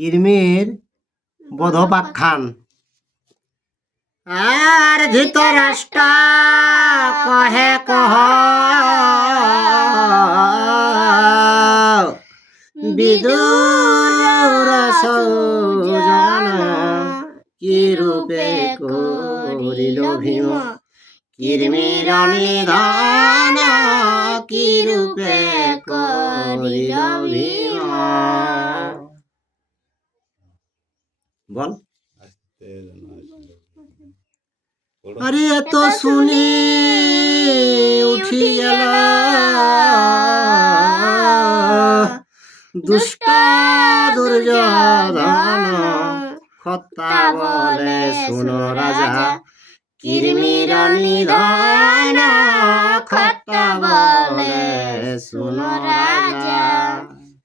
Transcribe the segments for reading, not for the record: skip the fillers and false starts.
কিরমির বধপাখ্যান। আর ধৃতরাষ্ট্র কহে কহ বিদুর সৌজন কি রূপে করিল ভীম, কিরমির নিধন কি রূপে করিল ভীম। বল। আরে এত শুনি উঠি গেল দুষ্ট দুর্যোধন, খত্তা বলে শুনো রাজা কিরমির নিধন, খত্তা বলে শুনো রাজা।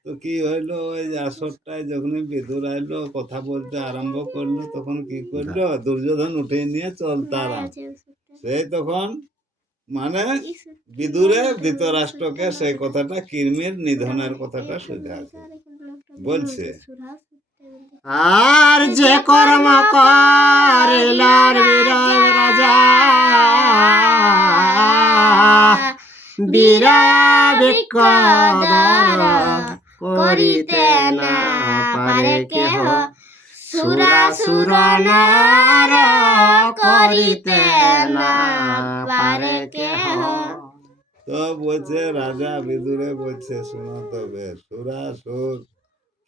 তো কি হইলো, ওই আসরটায় যখন বিদুর আইলো কথা বলতে আরম্ভ করলো, তখন কি করলো, দুর্যোধন উঠে নিয়ে চলতারা। সেই তখন মানে বিদুরে ধৃতরাষ্ট্রকে সেই কথাটা কিরমির নিধনের কথাটা শুধাছে, বলছে আর যে কর্ম করিলার রাজা বীরা বিক্রদর করিতে না পারে কেহ, সুরাসুর নর করিতে না পারে কেহ। তো বলছে রাজা বিদুরে বলছে, শোনো তবে সুরাসুর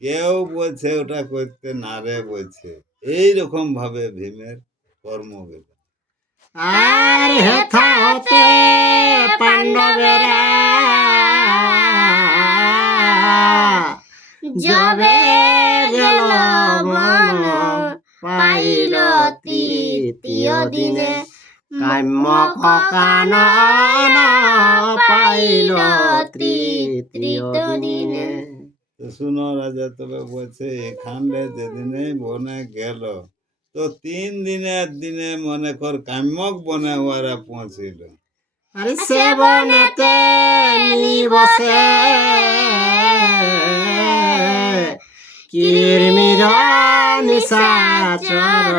কেউ বলছে ওটা করতে না রে, বলছে এইরকম ভাবে ভীমের কর্মবেদা। আর হেথা হতে পাণ্ডবেরা যবে গেল বন, পাইল তৃতীয় দিনে কাম্য কানন, পাইল তৃতীয় দিনে। তো শুনো রাজা তবে বলছে এখানে যেদিনে বনে গেল, তো 3 দিনের দিনে মনে কর কাম্যক বনে ওরা পৌঁছিল। আরে সে বনেতে নিবসে কিরমির নিশাচর,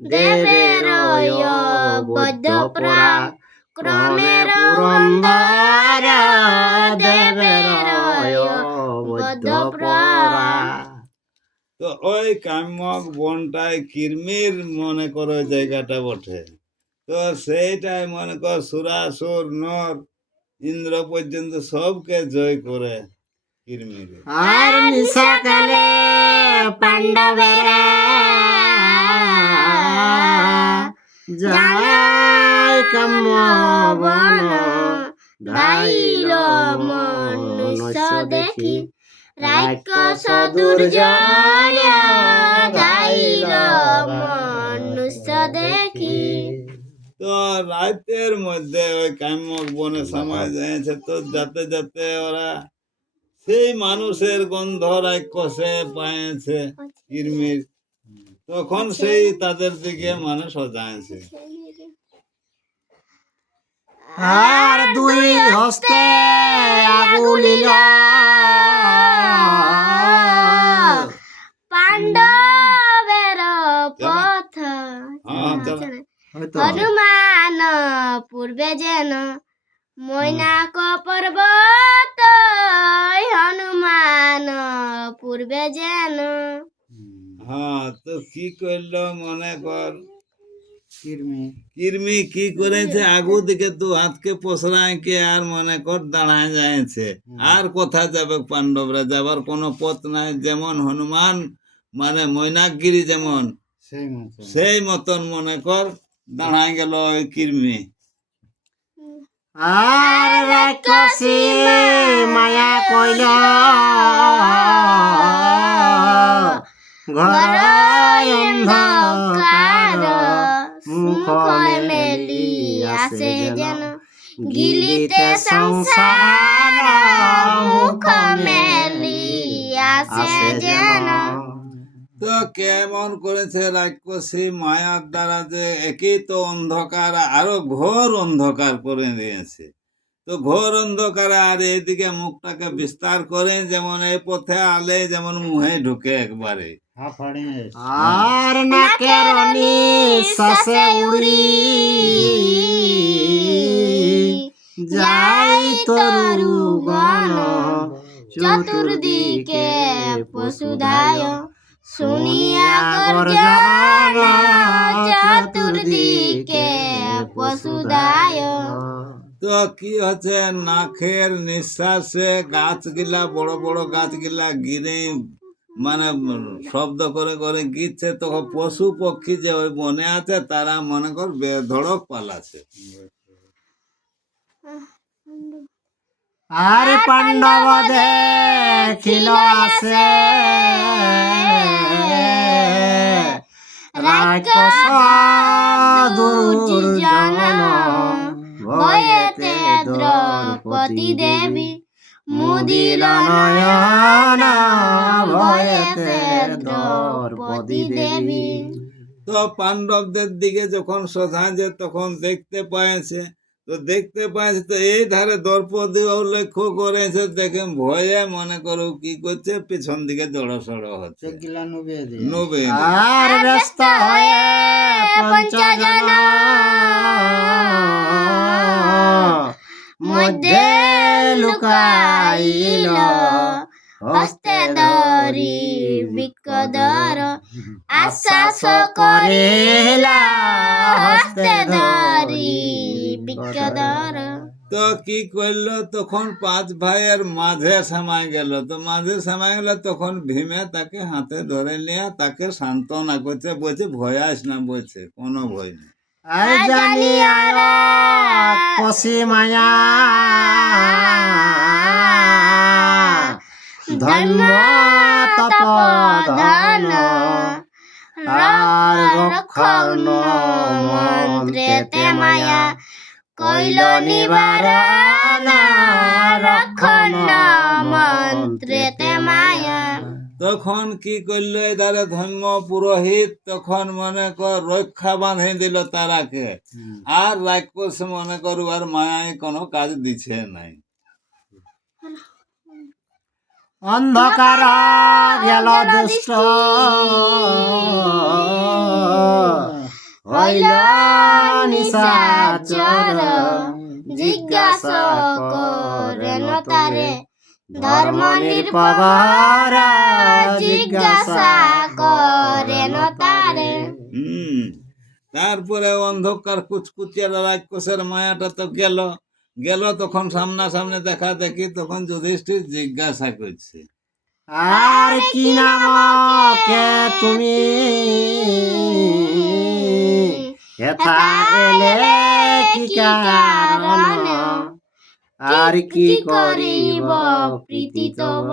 দেবের বৈদ্যপরা ক্রমের পুরন্দর, দেবের বৈদ্যপরা। তো ওই কাম্যক বনটায় কিরমির মনে করো জায়গাটা বটে। তো সেইটাই মনে কর সুরাসুর নর ইন্দ্র পর্যন্ত সবকে জয় করে কিরমির। আর নিশাকালে পাণ্ডবেরা যায় কাম্য বন, দাইল মনুষ্য দেখি রাক্ষস দুর্জয়, দাইল মনুষ্য দেখি। তো রাতের মধ্যে ওই কাম্যক বনে সময় যাচ্ছে, তো যাতে যাতে ওরা সেই মানুষের গন্ধ রাক্ষসে পাইছে কিরমির, তখন সেই তাদের দিকে মানুষ যাচ্ছে। আর দুই হস্তে আগুলিল পাণ্ডবের পথ, হনুমান পূর্বে যেন মৈনাক পর্বত, হনুমান পূর্বে যেন। হ্যাঁ, তো কি করলো মনে কর কিরমি কি করেছে, আগু দিকে তো হাতকে পসরায় কে আর মনে কর দাঁড়ায় যাচ্ছে। আর কোথা যাবে পাণ্ডবরা, যাবার কোনো পথ নাই। যেমন হনুমান মানে মৈনাকগিরি যেমন সেই মতন মনে কর দাঁড়ায় গেল ওই কিরমি। আর রাক্ষসী মায়া কইল ঘর অন্ধকার, মুখ মেলি আসে যেন গিলিতে সংসার, মুখ মেলি আসে যেন। তো কেমন করেছে রাক্ষসী মায়ার দ্বারা যে একই তো অন্ধকার আরো ঘোর অন্ধকার করে দিয়েছে। তো ঘোর অন্ধকারে আর এইদিকে মুখটাকে বিস্তার করে, যেমন এই পথে আলে যেমন মুহে ঢুকে একবারে। আর নাকের নিঃশ্বাসে উড়ি যাই তরু গণ, চতুর্দিকে পশুধায় শুনিয়া গর্জন, চতুর্দিকে পশুধায়। তো কি হচ্ছে, নাকের নিঃশ্বাসে গাছগুলা, বড় বড় গাছগুলা গিরে মানে শব্দ করে করে গিচ্ছে, তখন পশু পক্ষী যে ওই বনে আছে তারা মনে কর বেধড়ক পালাছে। আর পাণ্ডব দেখিল আসে রাক্ষস দুর্জন, ভয়েতে দ্রৌপদী দেবী মুদিল নয়ন, ভয়েতে দ্রৌপদী দেবী। তো পাণ্ডবদের দিকে যখন সোজা যে তখন দেখতে পাইছে, তো দেখতে পাইছে তো এই ধারে দ্রৌপদীও লক্ষ্য করেছে, দেখে ভয়ে মনে করো কি করছে, পিছন দিকে জড়সড় হচ্ছে নবে। আর ব্যস্ত হয়ে পঞ্চজন মধ্যে লুকাইল, হস্তে ধরি বিকদর আশ্বাস করিলা, হস্তে ধরি বিকদর। তো কি করলো, তখন পাঁচ ভাইয়ের মাঝে সময় গেল, তো মাঝে সময় গেল, তখন ভীমে তাকে হাতে ধরে নিয়ে তাকে সান্ত্বনা করছে, বলছে ভয় আস না, বলছে কোনো ভয় নেই। আর জানি আর কষি মায়া ধর্ম তপ ধন, আর রক্ষণ মন্ত্রেতে মায়া কইল নিবারণ, রক্ষণ মন্ত্রেতে মায়া। তখন কি করলো, এধারে ধর্ম পুরোহিত তখন মনে কর রক্ষা বাঁধে দিল তারাকে, আর রাক্ষস মনে করু আর মায়ায় কোনো কাজ দিছে নাই। অন্ধকার গেল দুষ্ট হইল নিশাচর, জিজ্ঞাসা করেন তারে ধর্ম নির্ভর, জিজ্ঞাসা করেন তারে। তারপরে অন্ধকার কুচকুচিয়া রাক্ষসের মায়াটা তো গেল, গেল তখন সামনাসামনি দেখা দেখি, তখন যুধিষ্ঠির জিজ্ঞাসা করছে, আর কি নাম কে তুমি, হেথা এলে কি কারণ, আর কি করিব প্রীতি তব,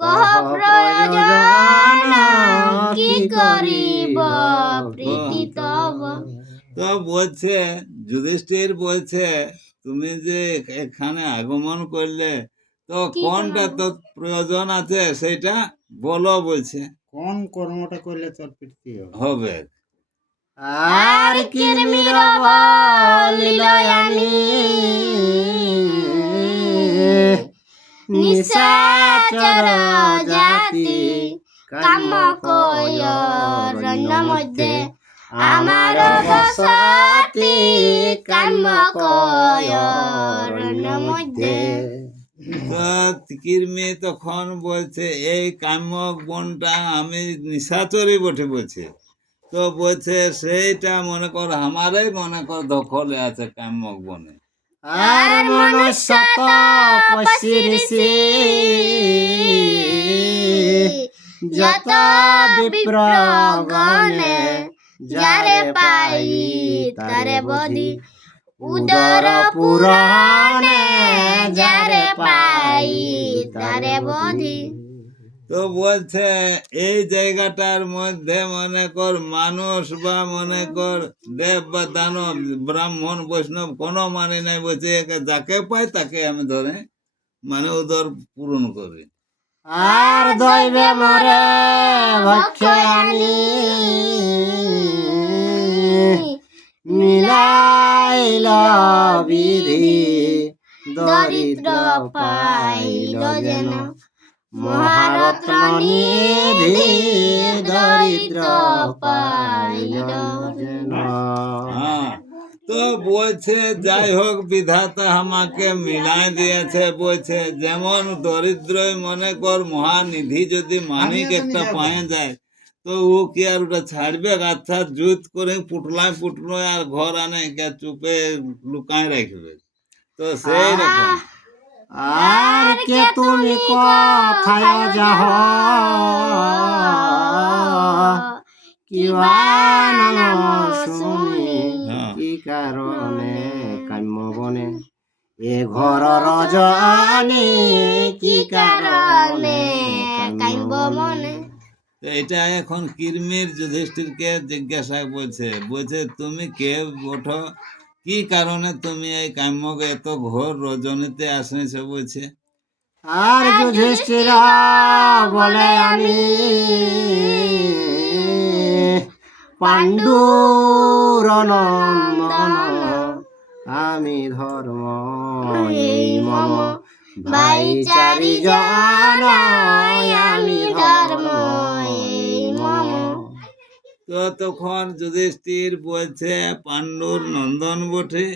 কহ প্রয়োজন, কি করিব প্রীতি তব। তো বলছে যুধিষ্ঠির বলছে, তুমি যে এখানে আগমন করলে, তো কোনটা তোর প্রয়োজন আছে সেটা বলো, বলছে কোন কর্মটা করলে তোর প্রীতি হবে। আর কিরমির বলিলয়ানি নিশাচর জাতি, কাম কয়রণ্য মধ্যে আমার বসতি, কাম কয়রণ্য মধ্যে। কিরমি তখন বলছে, এই কাম্যক বনটা আমি নিশাচরি বটে বলছে, তো বলছে সেইটা মনে কর আমারই মনে কর দখলে আছে কাম্যক বনে। আর মনুষ্য তপস্বী ঋষি যত বিপ্রগণে, যারে পাই তারে বধি, উদর পুরাণে যারে পাই তারে বধি। তো বলছে এই জায়গাটার মধ্যে মনে কর মানুষ বা মনে কর দেব বা দানব, ব্রাহ্মণ বৈষ্ণব কোনো মানে নাই, বলছে যাকে পাই তাকে আমি ধরে মানে উদর পূরণ করি। আর দৈবে মরে ভক্ষয়ানি মিলাইল বিধি, দরিদ্র পাইল যেন মহারত্ন নিধি, দরিদ্র পাইল যেন। হ্যাঁ, তো বলছে যাই হোক বিধাতা আমাকে মিলাই দিয়েছে, বলছে যেমন দরিদ্রই মনে কর মহানিধি যদি মানিক একটা পায়ে যায় তো ও কি আর ওটা ছাড়বে? আচ্ছা জুত করে পুটলায় পুটলায় আর ঘর আনে কে চুপে লুকায় রাখবে। তো সেই রকম আর কে তুমি কোথায় যাহ, কিবা নাম শুনি, হ্যাঁ। কি কারণে কাম্য বনে এ ঘর রজনী, কি কারণে কাম্য বনে। তো এটা এখন কিরমির যুধিষ্ঠিরকে জিজ্ঞাসা বলছে, বলছে তুমি কে ওঠো, কি কারণে তুমি এই কাম্যকে এত ঘোর রজনীতে আসেছো? বলছে আর যুধিষ্ঠির বলে আমি পাণ্ডুর নন্দন, আমি ধর্ম এই মম, ভাইচারি জন আমি ধর্ম এই মম। তো তখন যুধিষ্ঠির বলছে পাণ্ডুর নন্দন বটে,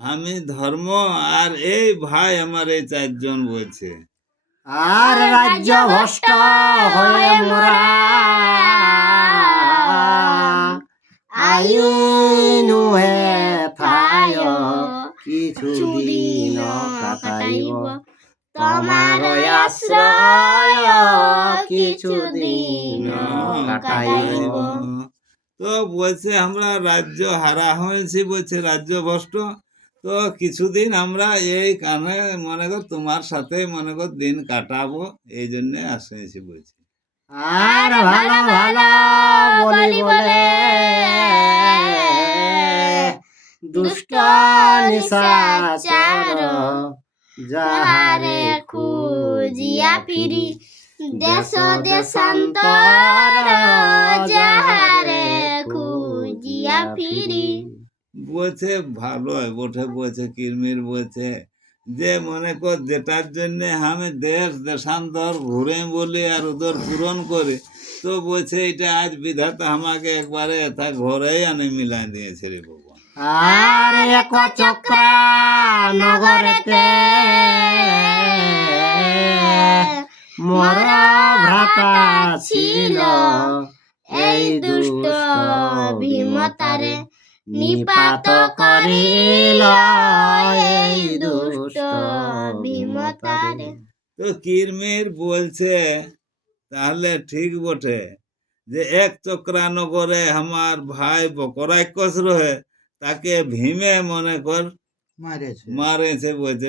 আমি ধর্ম, আর এই ভাই আমার এই চারজন বলছে। আর রাজ্য ভ্রষ্ট হয়ে মোরা আয়ু নুহে থায়, কিছু দিন কাটাইব তোমার আশ্রয়, কিছু দিন কাটাইব। তো বলছে আমরা রাজ্য হারা হয়েছি, বলছে রাজ্য ভ্রষ্ট, তো কিছুদিন আমরা এই কানে মনে কর তোমার সাথে মনে কর দিন কাটাবো, এই জন্য আসেছি বলছে। আর ভালো ভালো বলি বলে দুষ্ট নিশাচর, যাহারে খুঁজিয়া ফিরি দেশ দেশান্তর, যাহারে খুঁজিয়া ফিরি। বলছে ভালো হয় বটে, বলছে কিরমির বলছে যে মনে কর যেটার জন্য আমি দেশ দেশান্তর ঘুরে বলি আর ওদের পূরণ করি, তো বলছে এটা আজ বিধাতা আমাকে একবারে এটা ঘরেই আনে মিলাই দিয়েছে রে ভগবান। আর এক চক্রা নগরেতে মোর ভ্রাতা ছিল, এই দুষ্ট ভীমতারে নিপাত করিল, এই দুষ্ট ভীমতারে। তো কিরমির বলছে তাহলে ঠিক বটে যে এক চক্রানগরে আমার ভাই বকরাক্ষস রহে, তাকে ভীমে মনে কর মারেছে। মারেছে, বলছে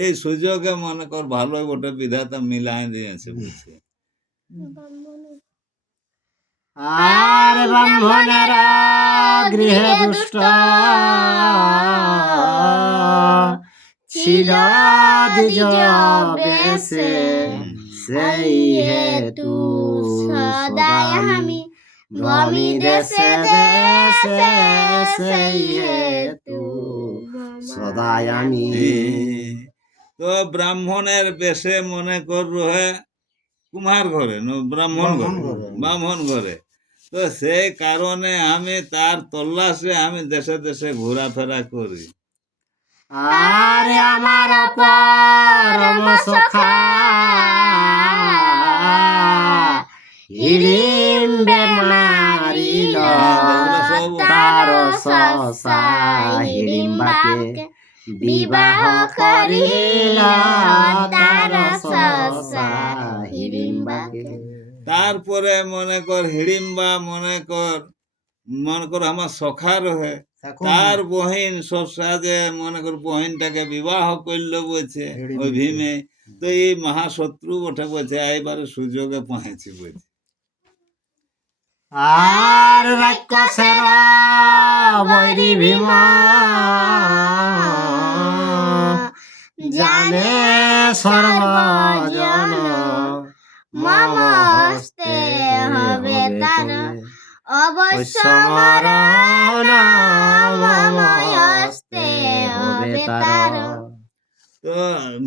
এই সুযোগে মনে কর ভালোই বটে বিধাতা মিলাই দিয়েছে বলছে। আর ব্রাহ্মণের গৃহে দুষ্ট ছিল দ্বিজ বেশে, সেই হেতু সদায় আমি ভ্রমি দেশে দেশে, সেই হেতু সদায় আমি। তো ব্রাহ্মণের বেশে মনে কর রহে কুমার ঘরে ব্রাহ্মণ ঘরে, ব্রাহ্মণ ঘরে, তো সেই কারণে আমি তার তল্লাশে আমি দেশে দেশে ঘোরাফেরা করি। আর আমার পরম সখা হিড়িম্বে মারিল, তার সসা হিড়িম্বাকে বিবাহ করিল, তার সসা হিড়িম্বাকে। তারপরে মনে কর হিড়িম্বা মনে কর আমার সখা রহে, তার বহিন সসা যে মনে কর বহিনটাকে বিবাহ করলো বলছে ওই ভীমে, তো এই মহাশত্রু বটে বলছে এইবারে সুযোগে পাইছি বলছে। আর রাক্ষসের বৈরী ভীম জানে সর্বজন, মম হস্তে হবে তার অবশ্য মরণ, মম হস্তে হবে তার। তো তো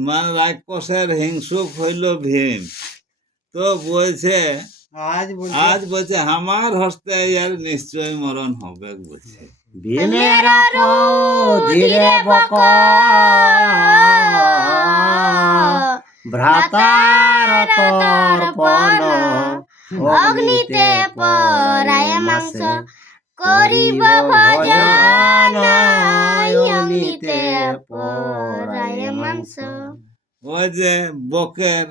মানে রাক্ষসের হিংসুক হইল ভীম। তো বলছে আজ বলছে আজ বলছে আমার হস্তে ইয়ার নিশ্চয় মরণ হবে বলছে। ভীমের ধীরে বক ভ্রাতার তর্পণ অগ্নিতে পরায় মাংস করিব ভজন অগ্নিতে পরায় মাংস। ওই যে বকের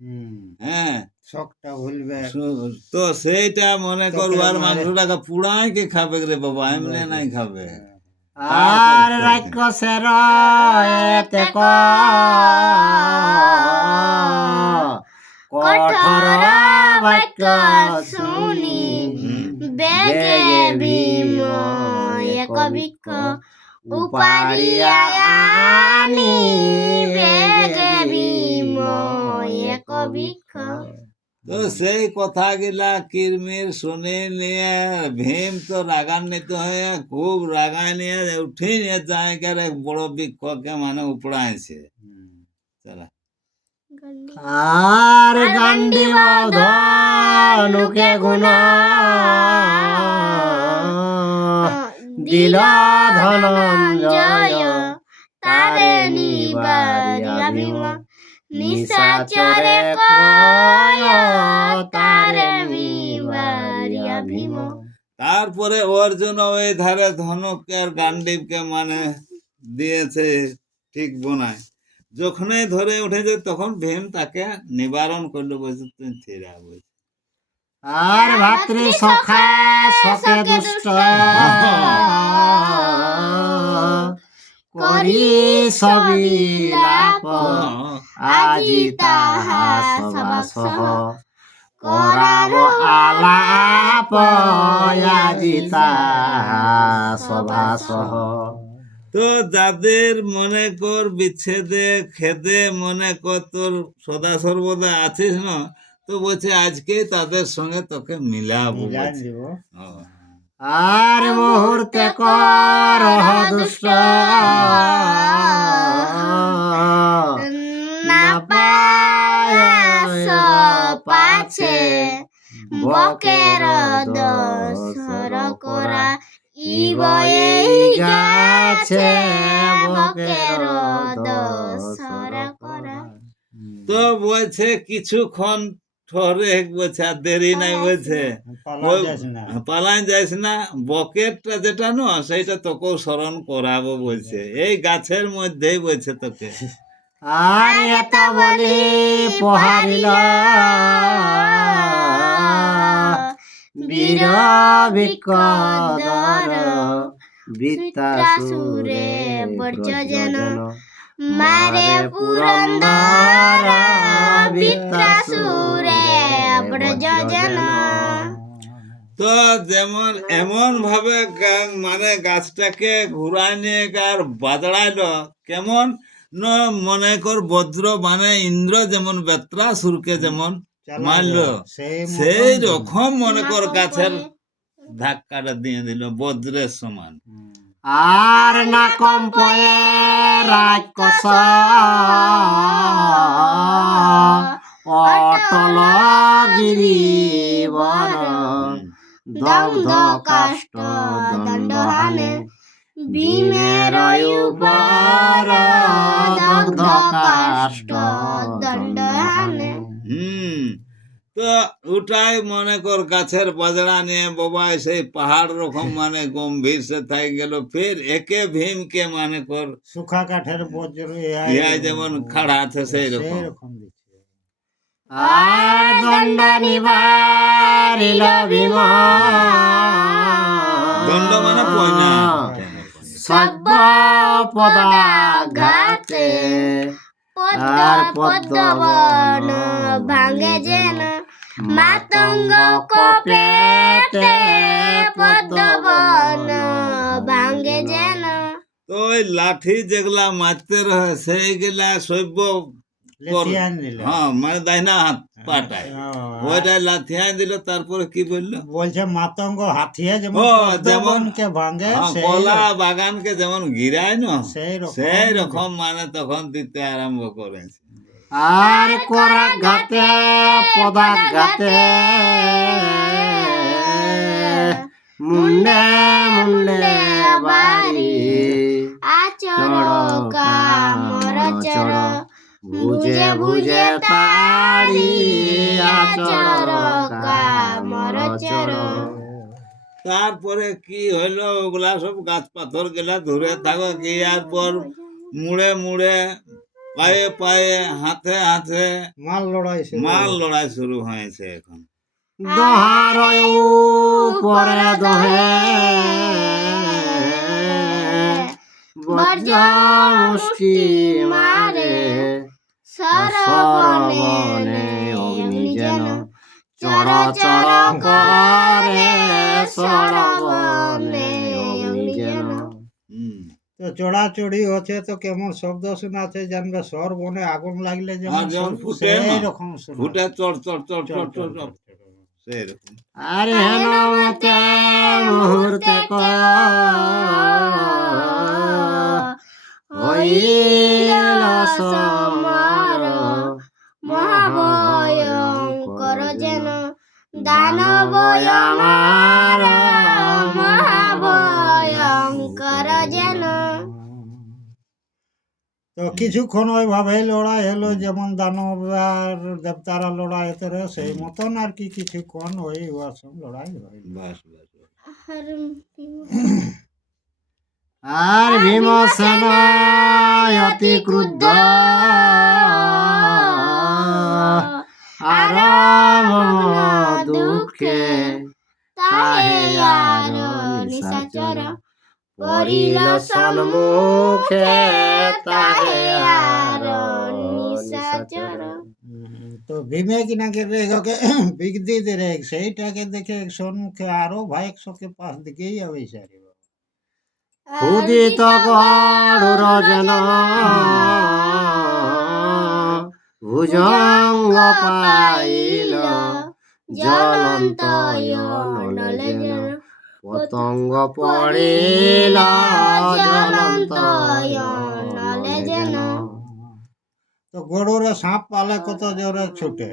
হুম, হ্যাঁ শখটা ভুলবে। তো সেইটা মনে করবার চোখের মারে। মাংসটাকে পুড়াই কে খাবে রে বাবা, এমনি নাই খাবে। আর রাক্ষসের এতে কঠোর বাক্য শুনি বেগে ভীম এক বৃক্ষ উপারিয়া আনি বেগে ভীম এক বৃক্ষ। তো সেই কথাগুলা কিরমির শুনে নিয়ে ভীম তো রাগান্বিত হয়ে খুব রাগায় নিয়ে উঠে নিয়ে জায়গার এক বড় বৃক্ষকে মানে উপড়াইছে। চলা আর গান্ডীব ধনুকে গুণ দিল ধনঞ্জয় তারে নিবারিয়া ভীম নিশাচরে কয় তারে নিবারিয়া ভীম। তারপরে অর্জুন ওই ধারে ধনুকের গান্ডীবকে মানে দিয়েছে ঠিক বোনায়। যখনই ধরে উঠেছে তখন ভীম তাকে নিবারণ করলো, বলছে তুই ছেড়া বলছে। আর ভাতৃ সখা সকে দুষ্ট করি সবিলাপ আজি তাহা সভা সহ করাব আলাপ আজি তাহা সভা সহ। তো যাদের মনে কর বিচ্ছেদে খেদে মনে কর তোর সদা সর্বদা আছিস না, তো বলছে আজকে তাদের সঙ্গে তোকে মিলাবো মিলাই বলছে। দিব। ও। আর মুহূর্তে কর দুষ্ট না পায়াস পাছে বকের দোসর করা ইবয়ে গাছে বকের দোসর করা। তো বলছে কিছুক্ষণ ঠরে বলছে, আর দেরি নাই বলছে, পালা ওই যাস না। পালান যাইস না, বকেটটা যেটা না সেইটা তোকেও স্মরণ করাবো বলছে, এই গাছের মধ্যেই বলছে তোকে। আর এত বলি পোহারিল বীর বিকদর বৃত্তাসুরে বর্জজন মারে পুরন্দর বৃত্তাসুরে বর্জজন। তো যেমন এমন ভাবে মানে গাছটাকে ঘুরাই নিয়ে আর বাদড়াইলো, কেমন না মনে কর বজ্র মানে ইন্দ্র যেমন বেত্রাসুরকে যেমন মারলো, সেই রকম মনে কর গাছের ধাক্কাটা দিয়ে দিল বজ্রের সমান। আর না কম্পয়ে রাক্ষস অটল গিরিবর দগ্ধ কাষ্ঠ দণ্ড হানে ভীমের উপর দগ্ধ কাষ্ঠ দণ্ড হানে। তো ওটাই মনে কর গাছের বাজড়া নিয়ে বাবাই সেই পাহাড় রকম মানে গম্ভীর সে থাই গেল। ফের একে ভীমকে মানে কর সুখা কাঠের বজ্র ইহাই যেমন খাড়া আছে সেই রকম। দিচ্ছে। আর দণ্ড নিবারিল ভীম দণ্ড মানে পয়না। সর্ব পদাঘাতে আর পদ্মবন ভাঙে যেন মাতঙ্গ কপেতে পদ্মবন ভাঙে যেন। তো ওই লাঠি যেগুলা মারতে রহে সেইগুলা সৈব লেথিয়ান দিল হ্যাঁ মানে দাহিনা হাত পাটায় ওইটাই লাথিয়াই দিল। তারপরে কি বললো? বলছে মাতঙ্গ হাতিয়া যেমন ও, পদ্মবনকে ভাঙে হ্যাঁ, সেই কলা বাগানকে যেমন ঘিরায় না, সেই রকম সেই রকম মানে তখন দিতে আরম্ভ করেছে। আর করাক ঘাতে পদাক ঘাতে মুন্ডে মুন্ডে বাড়ি আচড় কামর চর বুঝে বুঝে তাড়ি আচড় কামর চর। তারপরে কি হইলো? ওগুলা সব গাছ পাথর গেলা ধরে থাকো কি, আর পর মুড়ে মুড়ে পায়ে পায়ে হাতে হাতে মাল লড়াই শুরু মাল লড়াই শুরু হয়েছে এখন। দহার উপরে দহে বজ্র মুষ্টি মারে সরবনে অগ্নি যেন চর চর করে সরবনে অগ্নি যেন। তো চড়াচড়ি হচ্ছে তো কেমন শব্দ শোনাচ্ছে জানবে শহর বনে আগুন লাগলে যেমন আর যেমন ফুটে সেই না, রকম শোনা ফুটে চড় চড় চড় চড় চড় চড় সেই রকম। আরে হেন মতে মুহূর্তে হইল সমর মহাভয়ঙ্কর যেন দানব আমার মহাভয়ঙ্কর যেন। তো কিছুক্ষণ ওইভাবে লড়াই হলো যেমন দানব আর দেবতারা লড়াই হতে রহে সেই মতন আর কি কিছুক্ষণ ওই সব লড়াই হইল। বাস বাস বাস। আর ভীমসেন অতি ক্রুদ্ধ আর দুঃখে তাহে আর নিশাচর করিল সম্মুখে তাহে আর নিশাচর। তো ভীমে কিনাকে রেখে বিগদি দে রেখ সেইটাকে দেখে সম্মুখে আরো ভাই 100 পাশ দিকেই যাবে সারি উদিত গড়ুর যেন ভুজঙ্গ পাইল জ্বলন্ত নলে যেন পতঙ্গ পড়িল জ্বলন্ত নলে যেন। তো গরুরে সাপ পালে কত জোরে ছুটে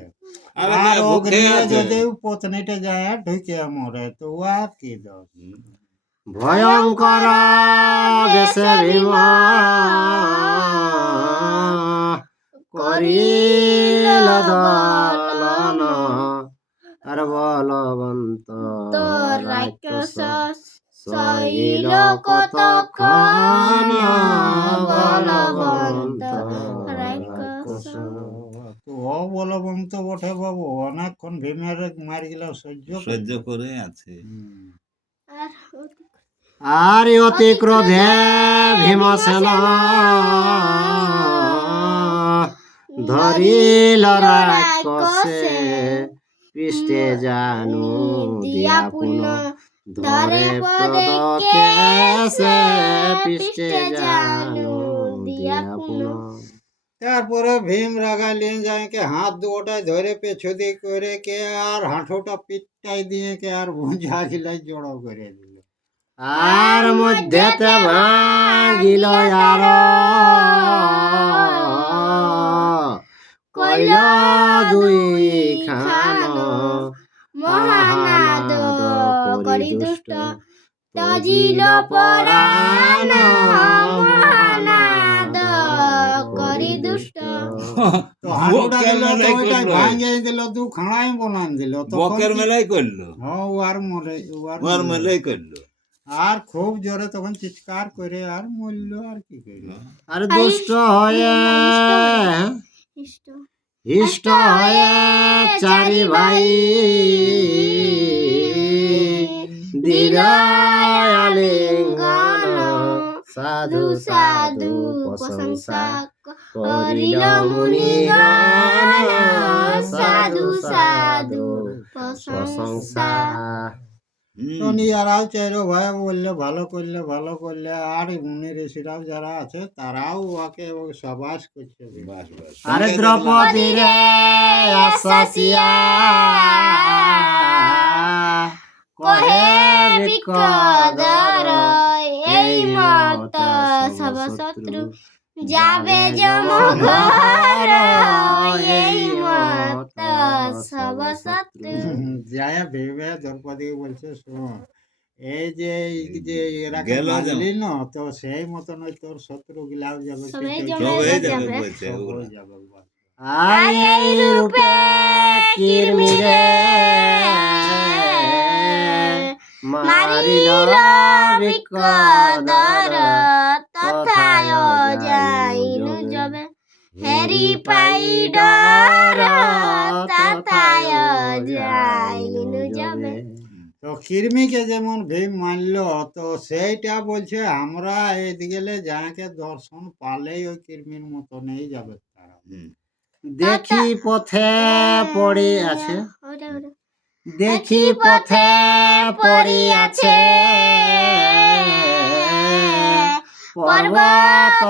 আরে আর না, ভুখে অগ্নি আছে। যদি পত্নীটা যায় ঢুকে মরে তো আর কি দোষ। ভয়ঙ্কর বেশে ভীম করিল দলন আর বলবন্ত রাক্ষস সইল কতক্ষণ বলবন্ত রাক্ষস। তো অবলবন্ত বটে বাবু অনেকক্ষণ ভীমের মার গেল সহ্য করে। সহ্য করে আছে। আর অতি ক্রোধে ভীমসেন ধরিল রাক্ষসে পৃষ্ঠে জানু দিয়া পুন ধরে পদকে সে পৃষ্ঠে জানু দিয়া পুন। তারপরে ভীম রাগালিয়ে যায় কে হাত দুটায় ধরে পেছু দিয়ে করে কে আর হাঁটুটা পিঠটাই দিয়ে কে আর ভুঁজা গিলাই জড়ো করে দিল। আর মধ্যেতে ভাঙিল আর কইল দুই খান মহানাদ করি দুষ্ট তজিল পরাণ মহানাদ করি দুষ্ট। তো হাঁটুটা বকের দিল তো মেলাই ওইটাই করলো। ভাঙে দিল দু খাড়াই বনান দিল তখন বকের কি- মেলাই করলো, হ্যাঁ ও আর মরে ও আর ওর মরে। মেলাই করলো। আর খুব জোরে তখন চিৎকার করে আর মরল আর কি করল। আর দুষ্ট হয়ে হিষ্ট হয়ে চারি ভাই দিল আলিঙ্গন সাধু সাধু প্রশংসা করিল মুনিগণ সাধু সাধু প্রশংসা। তো ইয়ারাও চাইরো ভাই বললে ভালো করলে আর মুনি ঋষিরাও যারা আছে তারাও ওকে সাবাস করছে। বাস বাস আরে সঙ্গে দ্রৌপদী রে আসাসিয়া কহে বিকদর এই মত সব শত্রু যাবে যমঘর এই মত সব শত্রু। যায়া ভেবে দ্রৌপদী বলছে শোন এই যে এরাকে গেল যেমন। মারলি না তো সেই মতন ওই তোর শত্রু গিলাও যাবে সবাই সেই জমে সব হয়ে যাবে। যাবে বলছে সব ওগুলা। হয়ে যাবে বল। আর এই রূপে কিরমিরে মারিল বিকদর তথায় যাইনু যবে হেরি পাই ডর তথায় যাইনু যবে। তো কিরমিকে যেমন ভীম মানল তো সেইটা বলছে আমরা এদিকে যাকে দর্শন পালেই ওই কিরমির মতনই যাবে তারা। হুম। দেখি পথে পড়ে আছে ওটা ওটা দেখি পথে পড়ে আছে পর্বত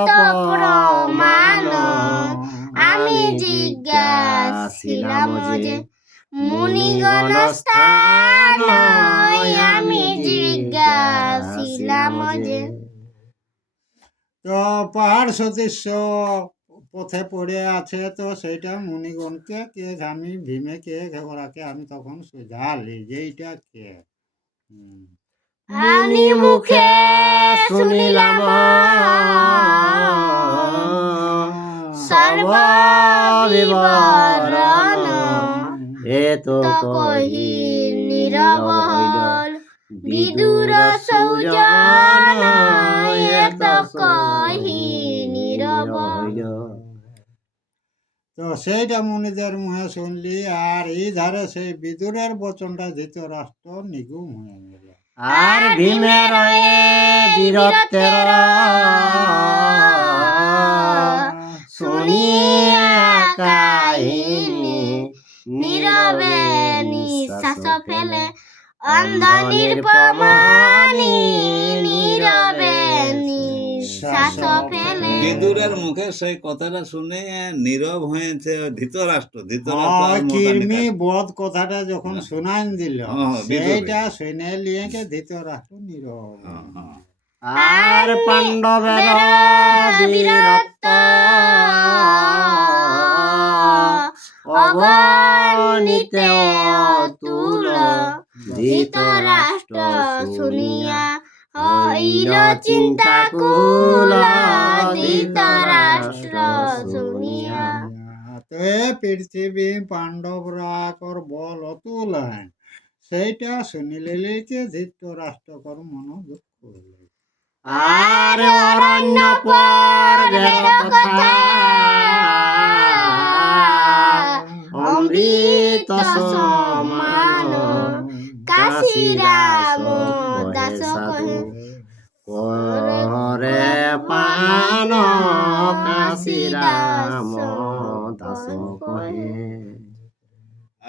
প্রমাণ আমি জিজ্ঞাসিলাম যে মুনিগণ স্থান আমি জিজ্ঞাসিলাম যে। তো পাহাড় সদৃশ্য পথে পড়ে আছে তো সেইটা মুনিগণকে কে আমি ভীমেকে ওরাকে আমি তখন সোঝালি যে এইটা কে। মুনি মুখে শুনিলাম সর্ব বিবরণ এ তো কহি নীরব হল বিদুর সৌজন এ তো কহি নীরব হইল। তো সেইটা মুনিদের মুখে শুনলি আর এই ধারে সেই বিদুরের বচনটা ধৃতরাষ্ট্র নিগুম হয়ে গেল। আর ভীমের এ বীরত্বের শুনিয়া কাহিনী নীরবে নিঃশ্বাস ফেলে অন্ধ নির্পমানি নীরবে নিঃশ্বাস ফেলে। বিদুরের মুখে সেই কথাটা শুনে নীরব হয়েছে ধৃতরাষ্ট্র। ধৃতরাষ্ট্র আর কিরমি মোটামুটি বধ কথাটা যখন শোনান দিল হ্যাঁ, বিদুরে। সেইটা শুনে লিয়ে ধৃতরাষ্ট্র নীরব। হ্যাঁ, হ্যাঁ। আর পাণ্ডবের বীরত্ব অগণিত অতুল ধৃতরাষ্ট্র শুনিয়া হইল চিন্তাকুল ধৃতরাষ্ট্র শুনিয়া। তো এ পৃথিবী পাণ্ডবরা কর বল অতুল হ্যাঁ সেইটা শুনিলে ধৃতরাষ্ট্রকর মন দুঃখ হইল। আর অরণ্য পর্বের কথা অমৃত সমান কাশী রাম দাস কহে করে পান কাশী রাম দাস কহে।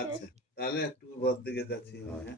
আচ্ছা তাহলে একটু ঘর দিকে যাচ্ছি। হ্যাঁ